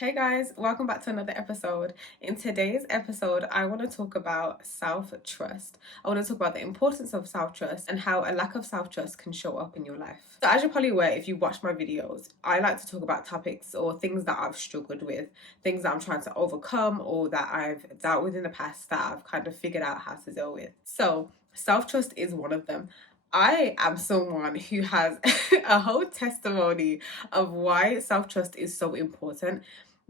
Hey guys, welcome back to another episode. In today's episode, I want to talk about self-trust. I want to talk about the importance of self-trust and how a lack of self-trust can show up in your life. So as you're probably aware, if you watch my videos, I like to talk about topics or things that I've struggled with, things that I'm trying to overcome or that I've dealt with in the past that I've kind of figured out how to deal with. So self-trust is one of them. I am someone who has a whole testimony of why self-trust is so important,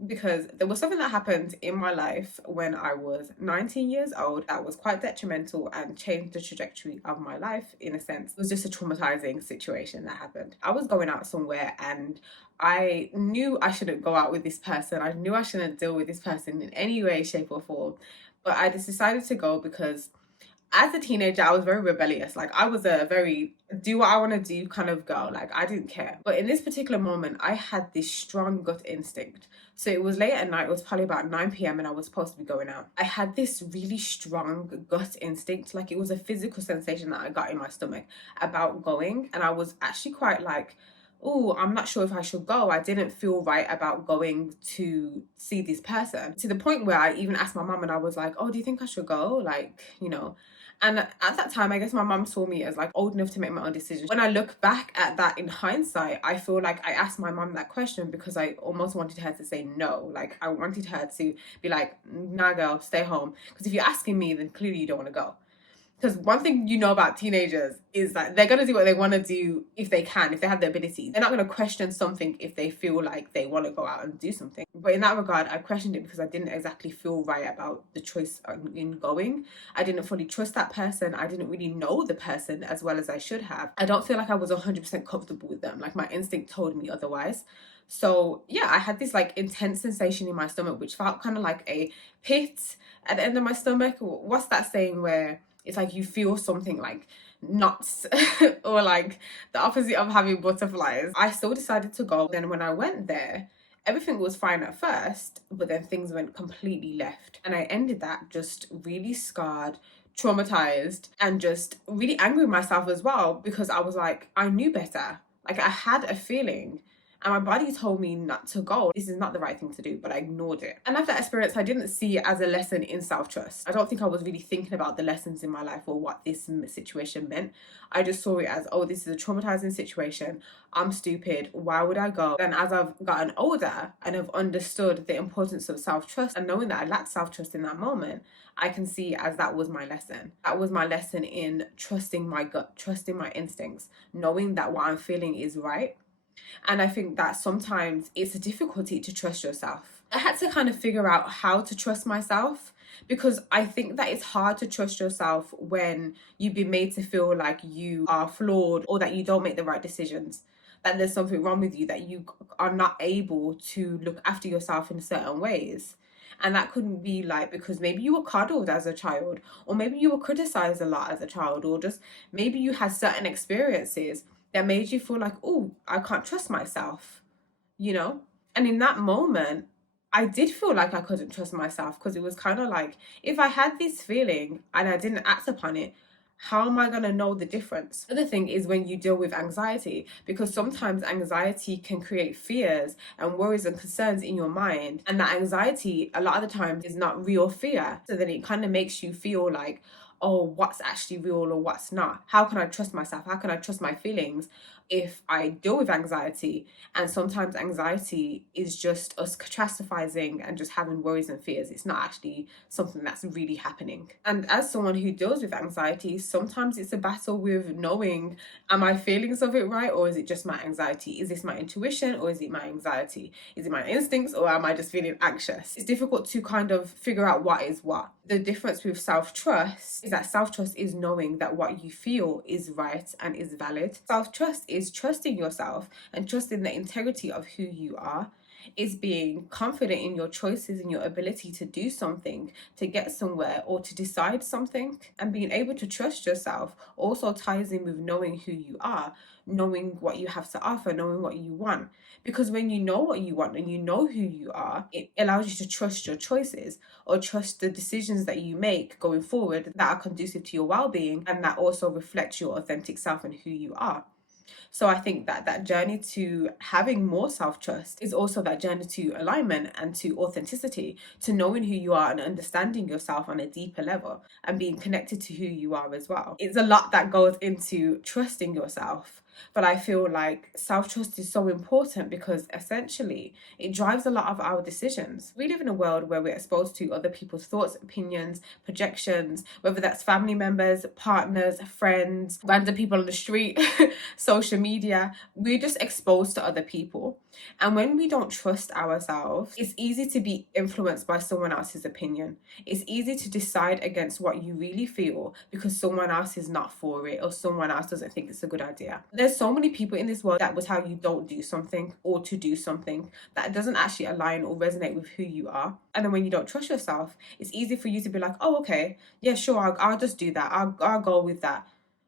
because there was something that happened in my life when I was 19 years old that was quite detrimental and changed the trajectory of my life in a sense. It was just a traumatizing situation that happened. I was going out somewhere and I knew I shouldn't go out with this person. I knew I shouldn't deal with this person in any way, shape, or form. But I just decided to go because as a teenager, I was very rebellious. Like, I was a very do what I want to do kind of girl. Like, I didn't care. But in this particular moment, I had this strong gut instinct. So it was late at night. It was probably about 9 p.m. and I was supposed to be going out. I had this really strong gut instinct. Like, it was a physical sensation that I got in my stomach about going. And I was actually quite like, oh, I'm not sure if I should go. I didn't feel right about going to see this person, to the point where I even asked my mum and I was like, oh, do you think I should go? Like, and at that time, I guess my mum saw me as like old enough to make my own decisions. When I look back at that in hindsight, I feel like I asked my mum that question because I almost wanted her to say no. Like, I wanted her to be like, nah, girl, stay home. Because if you're asking me, then clearly you don't want to go. Because one thing you know about teenagers is that they're going to do what they want to do if they can, if they have the ability. They're not going to question something if they feel like they want to go out and do something. But in that regard, I questioned it because I didn't exactly feel right about the choice in going. I didn't fully trust that person. I didn't really know the person as well as I should have. I don't feel like I was 100% comfortable with them. Like, my instinct told me otherwise. So yeah, I had this like intense sensation in my stomach, which felt kind of like a pit at the end of my stomach. What's that saying where it's like you feel something like knots or like the opposite of having butterflies? I still decided to go. Then when I went there, everything was fine at first, but then things went completely left. And I ended that just really scarred, traumatized, and just really angry with myself as well, because I was like, I knew better. Like, I had a feeling and my body told me not to go. This is not the right thing to do, but I ignored it. And after that experience, I didn't see it as a lesson in self-trust. I don't think I was really thinking about the lessons in my life or what this situation meant. I just saw it as, oh, this is a traumatizing situation. I'm stupid. Why would I go? And as I've gotten older and have understood the importance of self-trust and knowing that I lacked self-trust in that moment, I can see as that was my lesson. That was my lesson in trusting my gut, trusting my instincts, knowing that what I'm feeling is right. And I think that sometimes it's a difficulty to trust yourself. I had to kind of figure out how to trust myself, because I think that it's hard to trust yourself when you've been made to feel like you are flawed or that you don't make the right decisions, that there's something wrong with you, that you are not able to look after yourself in certain ways. And that couldn't be like because maybe you were coddled as a child, or maybe you were criticized a lot as a child, or just maybe you had certain experiences that made you feel like, oh, I can't trust myself, you know? And in that moment, I did feel like I couldn't trust myself, because it was kind of like, if I had this feeling and I didn't act upon it, how am I going to know the difference? The other thing is when you deal with anxiety, because sometimes anxiety can create fears and worries and concerns in your mind. And that anxiety, a lot of the time, is not real fear. So then it kind of makes you feel like, oh, what's actually real or what's not? How can I trust myself? How can I trust my feelings if I deal with anxiety? And sometimes anxiety is just us catastrophizing and just having worries and fears. It's not actually something that's really happening. And as someone who deals with anxiety, sometimes it's a battle with knowing, am I feeling something right, or is it just my anxiety? Is this my intuition, or is it my anxiety? Is it my instincts, or am I just feeling anxious? It's difficult to kind of figure out what is what. The difference with self-trust is that self-trust is knowing that what you feel is right and is valid. Self-trust is trusting yourself and trusting the integrity of who you are. Is being confident in your choices and your ability to do something, to get somewhere, or to decide something. And being able to trust yourself also ties in with knowing who you are, knowing what you have to offer, knowing what you want. Because when you know what you want and you know who you are, it allows you to trust your choices or trust the decisions that you make going forward that are conducive to your well-being and that also reflect your authentic self and who you are. So I think that that journey to having more self-trust is also that journey to alignment and to authenticity, to knowing who you are and understanding yourself on a deeper level and being connected to who you are as well. It's a lot that goes into trusting yourself. But I feel like self trust is so important because essentially it drives a lot of our decisions. We live in a world where we're exposed to other people's thoughts, opinions, projections, whether that's family members, partners, friends, random people on the street, social media. We're just exposed to other people. And when we don't trust ourselves, it's easy to be influenced by someone else's opinion. It's easy to decide against what you really feel because someone else is not for it or someone else doesn't think it's a good idea. There's so many people in this world that will tell you don't do something or to do something that doesn't actually align or resonate with who you are. And then when you don't trust yourself, it's easy for you to be like, oh, okay, yeah, sure, I'll just do that. I'll go with that.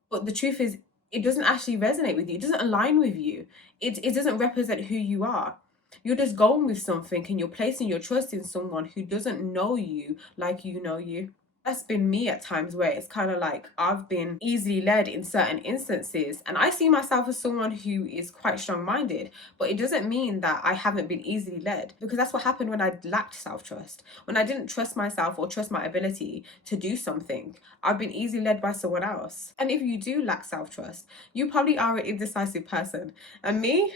But the truth is, it doesn't actually resonate with you. It doesn't align with you. It doesn't represent who you are. You're just going with something and you're placing your trust in someone who doesn't know you like you know you. That's been me at times where it's kind of like I've been easily led in certain instances. And I see myself as someone who is quite strong minded, but it doesn't mean that I haven't been easily led because that's what happened when I lacked self trust. When I didn't trust myself or trust my ability to do something, I've been easily led by someone else. And if you do lack self trust, you probably are an indecisive person. And me,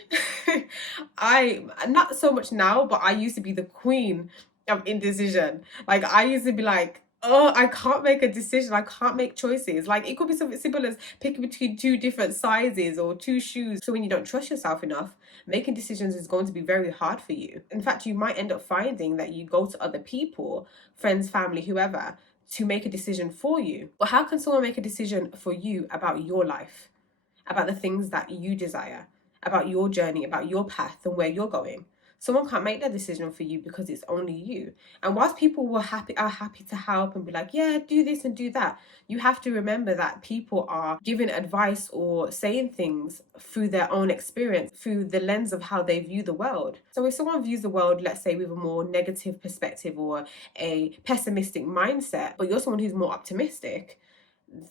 I, not so much now, but I used to be the queen of indecision. Like, I used to be like, oh, I can't make a decision. I can't make choices. Like, it could be something simple as picking between two different sizes or two shoes. So when you don't trust yourself enough, making decisions is going to be very hard for you. In fact, you might end up finding that you go to other people, friends, family, whoever, to make a decision for you. But how can someone make a decision for you about your life, about the things that you desire, about your journey, about your path and where you're going? Someone can't make that decision for you because it's only you. And whilst people are happy to help and be like, yeah, do this and do that, you have to remember that people are giving advice or saying things through their own experience, through the lens of how they view the world. So if someone views the world, let's say, with a more negative perspective or a pessimistic mindset, but you're someone who's more optimistic,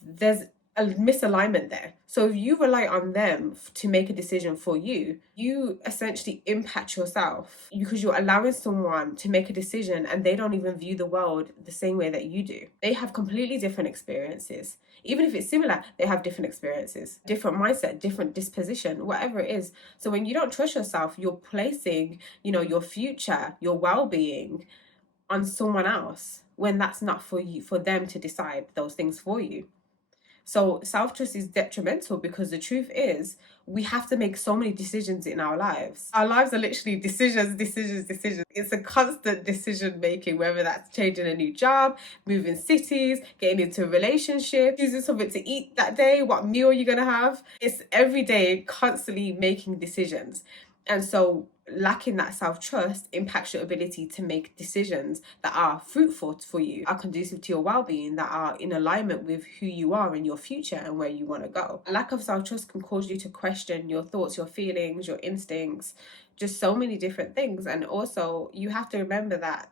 there's a misalignment there. So if you rely on them to make a decision for you, you essentially impact yourself because you're allowing someone to make a decision and they don't even view the world the same way that you do. They have completely different experiences. Even if it's similar, they have different experiences, different mindset, different disposition, whatever it is. So when you don't trust yourself, you're placing, your future, your well-being on someone else when that's not for you, for them to decide those things for you. So self-trust is detrimental because the truth is we have to make so many decisions in our lives. Our lives are literally decisions. It's a constant decision making, whether that's changing a new job, moving cities, getting into a relationship, choosing something to eat that day, what meal you're going to have. It's every day constantly making decisions. And so lacking that self-trust impacts your ability to make decisions that are fruitful for you, are conducive to your well-being, that are in alignment with who you are in your future and where you want to go. A lack of self-trust can cause you to question your thoughts, your feelings, your instincts, just so many different things. And also you have to remember that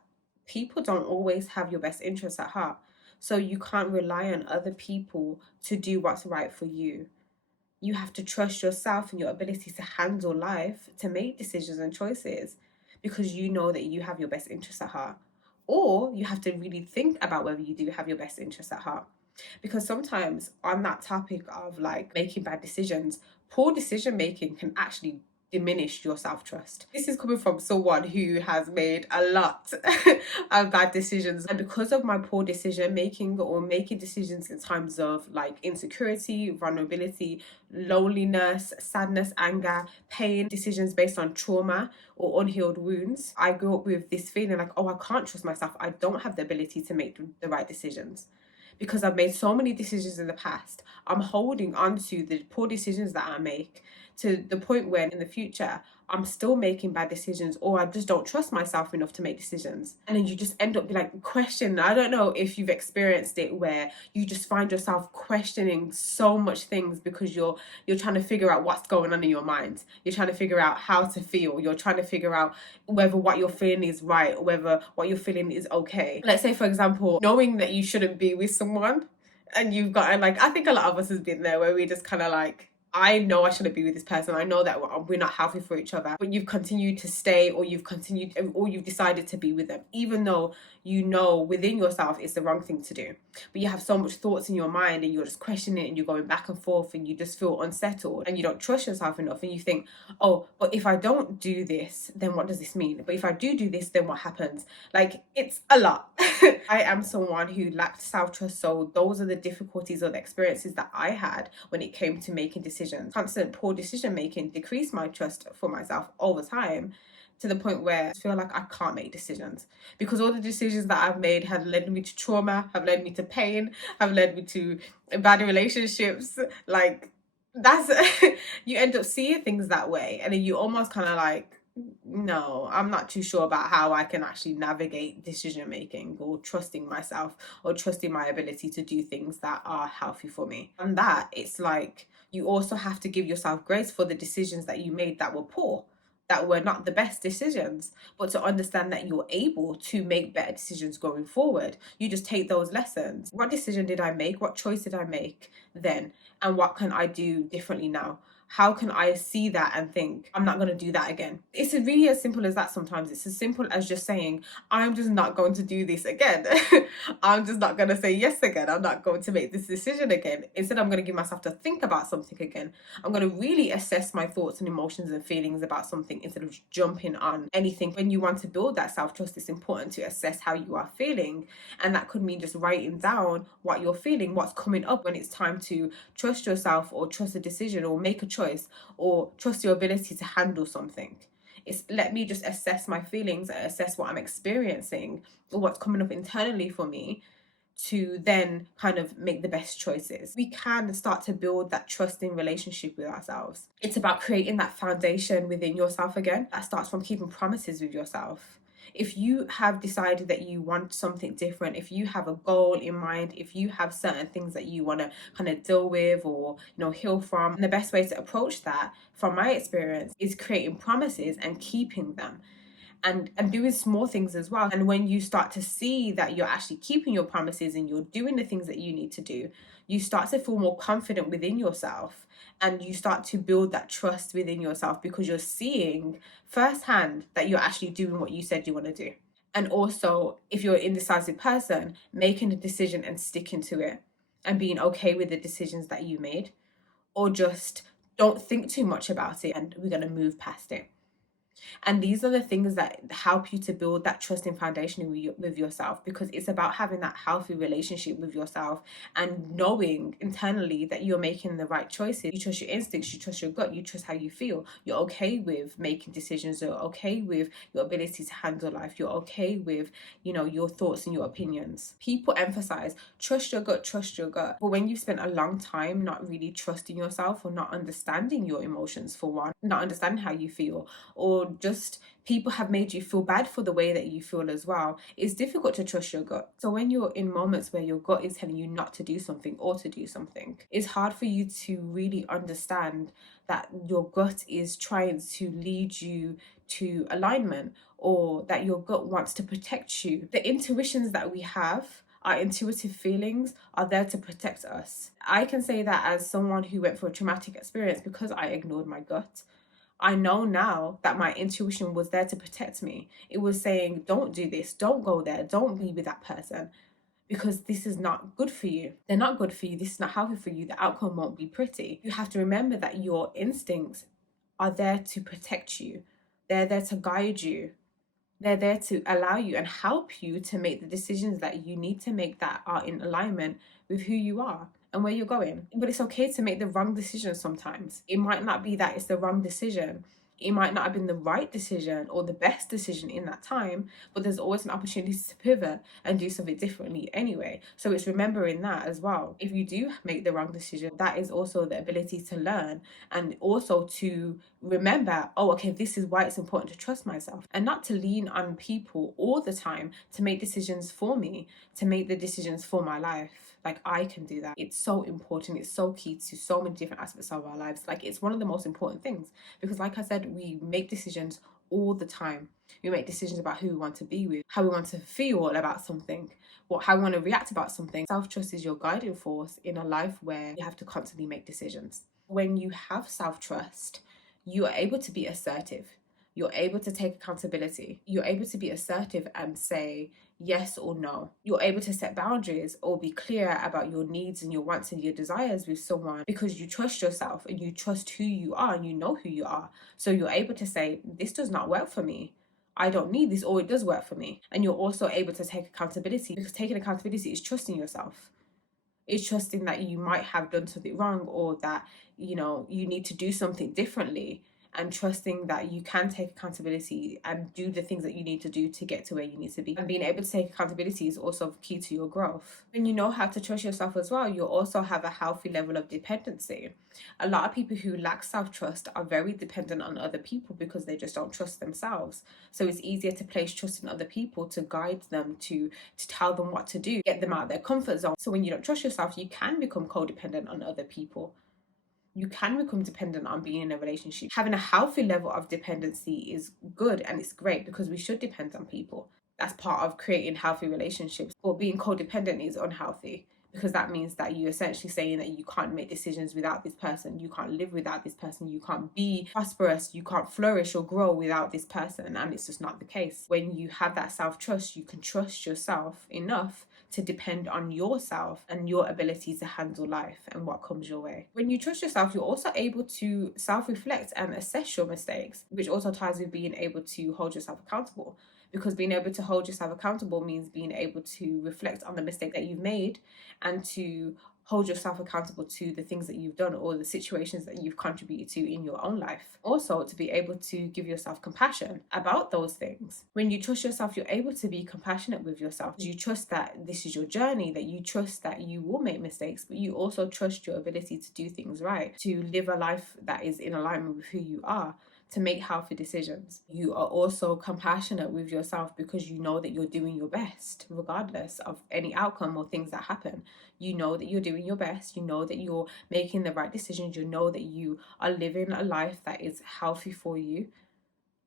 people don't always have your best interests at heart. So you can't rely on other people to do what's right for you. You have to trust yourself and your ability to handle life, to make decisions and choices, because you know that you have your best interests at heart. Or you have to really think about whether you do have your best interests at heart. Because sometimes on that topic of like making bad decisions, poor decision making can actually diminish your self-trust. This is coming from someone who has made a lot of bad decisions, and because of my poor decision making or making decisions in times of like insecurity, vulnerability, loneliness, sadness, anger, pain, decisions based on trauma or unhealed wounds, I grew up with this feeling like, oh, I can't trust myself. I don't have the ability to make the right decisions. Because I've made so many decisions in the past, I'm holding on to the poor decisions that I make to the point where in the future I'm still making bad decisions, or I just don't trust myself enough to make decisions. And then you just end up like questioning. I don't know if you've experienced it where you just find yourself questioning so much things because you're trying to figure out what's going on in your mind. You're trying to figure out how to feel. You're trying to figure out whether what you're feeling is right or whether what you're feeling is okay. Let's say, for example, knowing that you shouldn't be with someone and you've got, and like, I think a lot of us has been there where we just kind of like, I know I shouldn't be with this person. I know that we're not healthy for each other, but you've continued to stay, or you've decided to be with them, even though you know within yourself it's the wrong thing to do. But you have so much thoughts in your mind, and you're just questioning it, and you're going back and forth, and you just feel unsettled, and you don't trust yourself enough, and you think, oh, but if I don't do this, then what does this mean? But if I do this, then what happens? Like, it's a lot. I am someone who lacked self-trust, so those are the difficulties or the experiences that I had when it came to making decisions. Constant poor decision making decreased my trust for myself over time, to the point where I feel like I can't make decisions, because all the decisions that I've made have led me to trauma, have led me to pain, have led me to bad relationships. Like, that's you end up seeing things that way, and then you almost kind of like, no, I'm not too sure about how I can actually navigate decision making, or trusting myself, or trusting my ability to do things that are healthy for me. And that, it's like, you also have to give yourself grace for the decisions that you made that were poor, that were not the best decisions, but to understand that you're able to make better decisions going forward. You just take those lessons. What decision did I make? What choice did I make then? And what can I do differently now? How can I see that and think, I'm not going to do that again? It's really as simple as that sometimes. It's as simple as just saying, I'm just not going to do this again. I'm just not going to say yes again. I'm not going to make this decision again. Instead, I'm going to give myself to think about something again. I'm going to really assess my thoughts and emotions and feelings about something instead of jumping on anything. When you want to build that self-trust, it's important to assess how you are feeling. And that could mean just writing down what you're feeling, what's coming up when it's time to trust yourself, or trust a decision, or make a choice, or trust your ability to handle something. It's, let me just assess my feelings and assess what I'm experiencing, or what's coming up internally for me, to then kind of make the best choices. We can start to build that trusting relationship with ourselves. It's about creating that foundation within yourself again. That starts from keeping promises with yourself. If you have decided that you want something different, if you have a goal in mind, if you have certain things that you want to kind of deal with, or heal from, the best way to approach that, from my experience, is creating promises and keeping them. And doing small things as well. And when you start to see that you're actually keeping your promises and you're doing the things that you need to do, you start to feel more confident within yourself, and you start to build that trust within yourself, because you're seeing firsthand that you're actually doing what you said you want to do. And also, if you're an indecisive person, making a decision and sticking to it, and being okay with the decisions that you made, or just don't think too much about it and we're going to move past it. And these are the things that help you to build that trusting foundation with yourself, because it's about having that healthy relationship with yourself, and knowing internally that you're making the right choices. You trust your instincts, you trust your gut, you trust how you feel. You're okay with making decisions, you're okay with your ability to handle life, you're okay with, your thoughts and your opinions. People emphasize, trust your gut, trust your gut. But when you've spent a long time not really trusting yourself, or not understanding your emotions, for one, not understanding how you feel, or just people have made you feel bad for the way that you feel as well, it's difficult to trust your gut. So when you're in moments where your gut is telling you not to do something or to do something, it's hard for you to really understand that your gut is trying to lead you to alignment, or that your gut wants to protect you. The intuitions that we have, our intuitive feelings, are there to protect us. I can say that as someone who went through a traumatic experience, because I ignored my gut. I know now that my intuition was there to protect me. It was saying, don't do this, don't go there, don't be with that person, because this is not good for you. They're not good for you. This is not healthy for you. The outcome won't be pretty. You have to remember that your instincts are there to protect you. They're there to guide you. They're there to allow you and help you to make the decisions that you need to make, that are in alignment with who you are and where you're going. But it's okay to make the wrong decision sometimes. It might not be that it's the wrong decision. It might not have been the right decision or the best decision in that time, but there's always an opportunity to pivot and do something differently anyway. So it's remembering that as well. If you do make the wrong decision, that is also the ability to learn, and also to remember, oh, okay, this is why it's important to trust myself, and not to lean on people all the time to make decisions for me, to make the decisions for my life. Like, I can do that. It's so important. It's so key to so many different aspects of our lives. Like, it's one of the most important things, because like I said, we make decisions all the time. We make decisions about who we want to be with, how we want to feel about something, how we want to react about something. Self-trust is your guiding force in a life where you have to constantly make decisions. When you have self-trust, you are able to be assertive. You're able to take accountability. You're able to be assertive and say yes or no. You're able to set boundaries or be clear about your needs and your wants and your desires with someone because you trust yourself and you trust who you are and you know who you are. So you're able to say, this does not work for me. I don't need this, or it does work for me. And you're also able to take accountability, because taking accountability is trusting yourself. It's trusting that you might have done something wrong, or that you need to do something differently, and trusting that you can take accountability and do the things that you need to do to get to where you need to be. And being able to take accountability is also key to your growth. When you know how to trust yourself as well, you'll also have a healthy level of dependency. A lot of people who lack self-trust are very dependent on other people because they just don't trust themselves. So it's easier to place trust in other people to guide them, to tell them what to do, get them out of their comfort zone. So when you don't trust yourself, you can become codependent on other people. You can become dependent on being in a relationship. Having a healthy level of dependency is good and it's great, because we should depend on people. That's part of creating healthy relationships. But being codependent is unhealthy, because that means that you're essentially saying that you can't make decisions without this person, you can't live without this person, you can't be prosperous, you can't flourish or grow without this person, and it's just not the case. When you have that self-trust, you can trust yourself enough to depend on yourself and your ability to handle life and what comes your way. When you trust yourself, you're also able to self-reflect and assess your mistakes, which also ties with being able to hold yourself accountable. Because being able to hold yourself accountable means being able to reflect on the mistake that you've made and to hold yourself accountable to the things that you've done or the situations that you've contributed to in your own life. Also, to be able to give yourself compassion about those things. When you trust yourself, you're able to be compassionate with yourself. You trust that this is your journey, that you trust that you will make mistakes, but you also trust your ability to do things right, to live a life that is in alignment with who you are, to make healthy decisions. You are also compassionate with yourself because you know that you're doing your best regardless of any outcome or things that happen. You know that you're doing your best, you know that you're making the right decisions, you know that you are living a life that is healthy for you.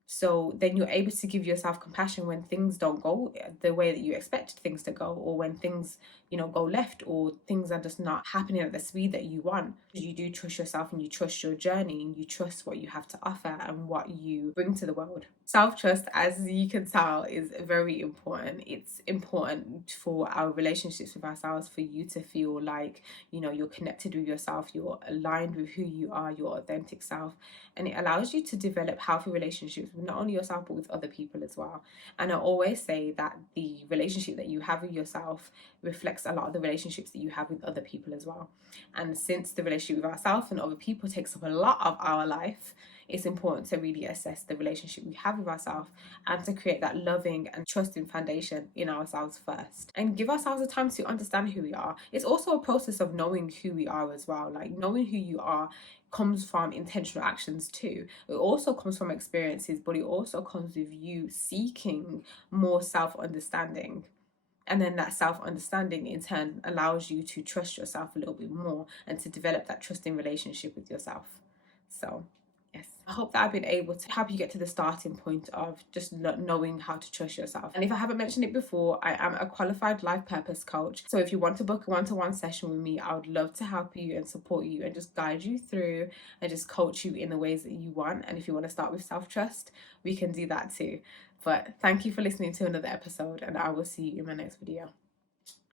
So then you're able to give yourself compassion when things don't go the way that you expected things to go, or when things, go left, or things are just not happening at the speed that you want. You do trust yourself and you trust your journey and you trust what you have to offer and what you bring to the world. Self-trust, as you can tell, is very important. It's important for our relationships with ourselves, for you to feel like, you're connected with yourself, you're aligned with who you are, your authentic self. And it allows you to develop healthy relationships with not only yourself, but with other people as well. And I always say that the relationship that you have with yourself reflects a lot of the relationships that you have with other people as well. And since the relationship with ourselves and other people takes up a lot of our life, it's important to really assess the relationship we have with ourselves and to create that loving and trusting foundation in ourselves first, and give ourselves the time to understand who we are. It's also a process of knowing who we are as well. Like, knowing who you are comes from intentional actions too. It also comes from experiences, but it also comes with you seeking more self-understanding. And then that self-understanding in turn allows you to trust yourself a little bit more and to develop that trusting relationship with yourself. So yes, I hope that I've been able to help you get to the starting point of just knowing how to trust yourself. And if I haven't mentioned it before, I am a qualified life purpose coach. So if you want to book a one-to-one session with me, I would love to help you and support you and just guide you through and just coach you in the ways that you want. And if you want to start with self-trust, we can do that too. But thank you for listening to another episode, and I will see you in my next video.